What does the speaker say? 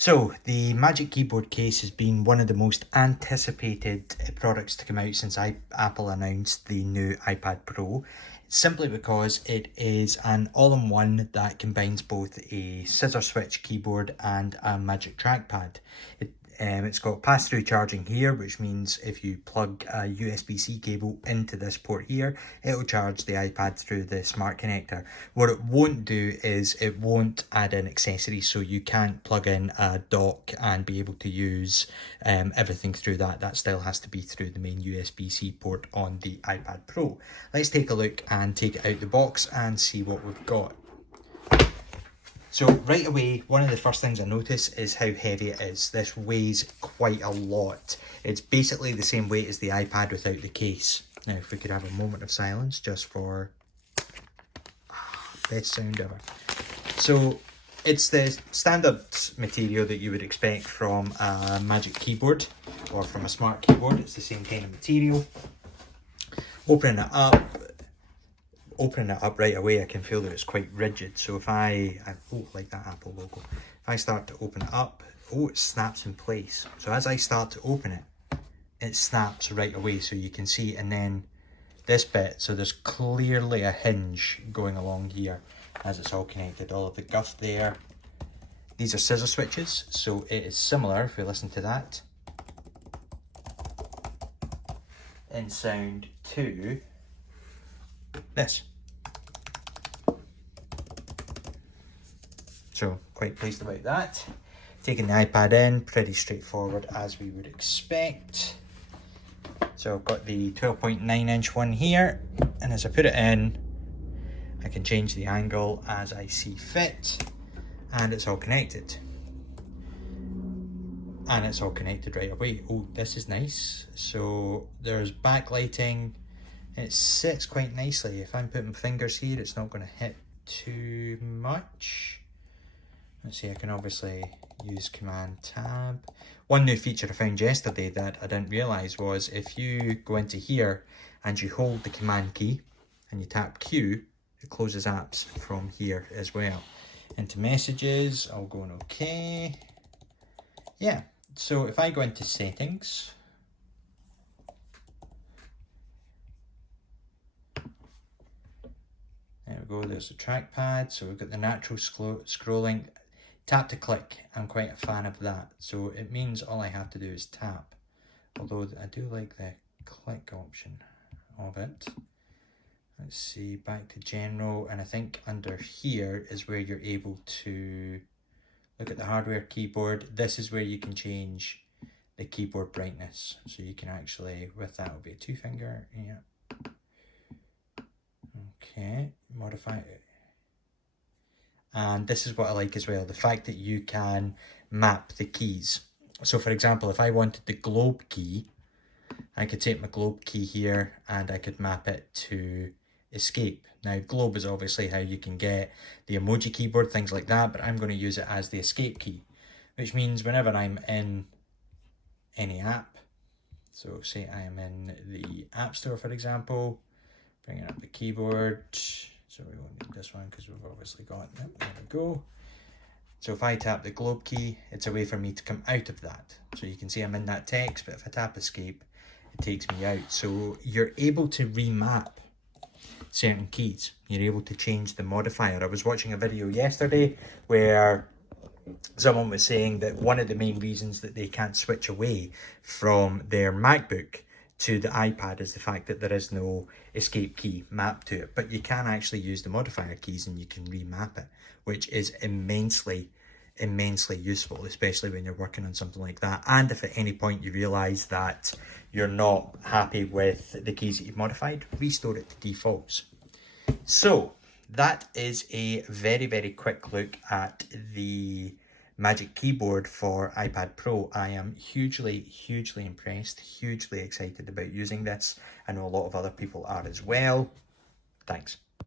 So, the Magic Keyboard case has been one of the most anticipated products to come out since Apple announced the new iPad Pro, simply because it is an all-in-one that combines both a scissor switch keyboard and a Magic trackpad. It's got pass-through charging here, which means if you plug a USB-C cable into this port here, it'll charge the iPad through the smart connector. What it won't do is it won't add in accessories, so you can't plug in a dock and be able to use everything through that. That still has to be through the main USB-C port on the iPad Pro. Let's take a look and take it out the box and see what we've got. So right away, one of the first things I notice is how heavy it is. This weighs quite a lot. It's basically the same weight as the iPad without the case. Now, if we could have a moment of silence just for best sound ever. So it's the standard material that you would expect from a Magic Keyboard or from a smart keyboard. It's the same kind of material. Opening it up right away, I can feel that it's quite rigid. So if I like that Apple logo. If I start to open it up, it snaps in place. So as I start to open it, it snaps right away. So you can see, and then this bit, so there's clearly a hinge going along here as it's all connected. All of the guff there. These are scissor switches, so it is similar, if we listen to that, in sound to this. So quite pleased about that. Taking the iPad in, pretty straightforward as we would expect. So I've got the 12.9-inch one here, and as I put it in, I can change the angle as I see fit, and it's all connected. And it's all connected right away. Oh, this is nice. So there's backlighting. It sits quite nicely. If I'm putting fingers here, it's not going to hit too much. Let's see, I can obviously use Command Tab. One new feature I found yesterday that I didn't realise was if you go into here and you hold the Command key and you tap Q, it closes apps from here as well. Into Messages, I'll go on OK. Yeah, so if I go into Settings, there we go, there's the trackpad, so we've got the natural scrolling. Tap to click, I'm quite a fan of that. So it means all I have to do is tap. Although I do like the click option of it. Let's see, back to general, and I think under here is where you're able to look at the hardware keyboard. This is where you can change the keyboard brightness. So you can actually, with that will be a 2-finger, yeah. Okay, modify it. And this is what I like as well, the fact that you can map the keys. So for example, if I wanted the globe key, I could take my globe key here and I could map it to escape. Now globe is obviously how you can get the emoji keyboard, things like that, but I'm going to use it as the escape key, which means whenever I'm in any app, so say I am in the App Store for example, bringing up the keyboard, so we won't need this one because we've obviously got it. There we go. So if I tap the globe key, it's a way for me to come out of that. So you can see I'm in that text, but if I tap escape, it takes me out. So you're able to remap certain keys. You're able to change the modifier. I was watching a video yesterday where someone was saying that one of the main reasons that they can't switch away from their MacBook to the iPad is the fact that there is no escape key mapped to it, but you can actually use the modifier keys and you can remap it, which is immensely useful, especially when you're working on something like that. And if at any point you realize that you're not happy with the keys that you've modified, restore it to defaults. So that is a very quick look at the Magic Keyboard for iPad Pro. I am hugely impressed, hugely excited about using this. I know a lot of other people are as well. Thanks.